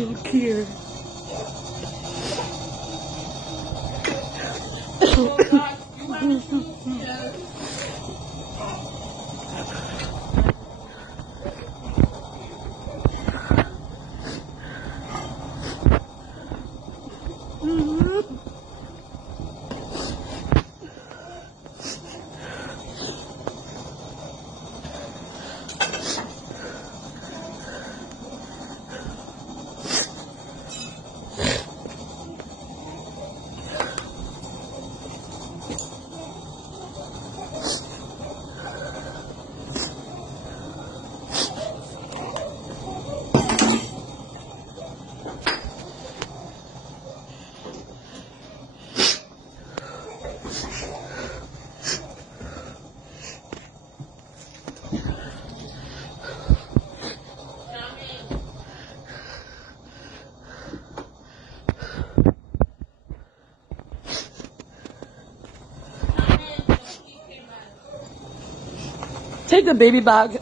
Look here. Take the baby bag.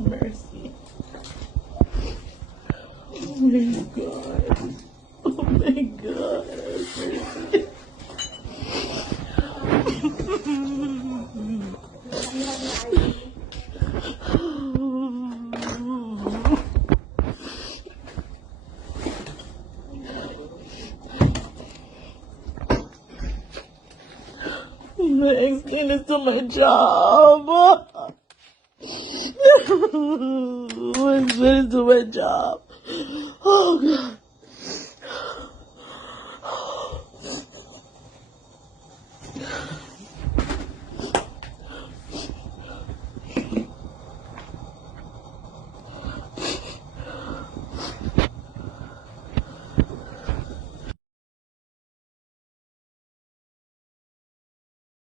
Mercy. Oh my God. Oh my God. Mercy. Thanks, getting this to my job. What's this to my job? Oh God.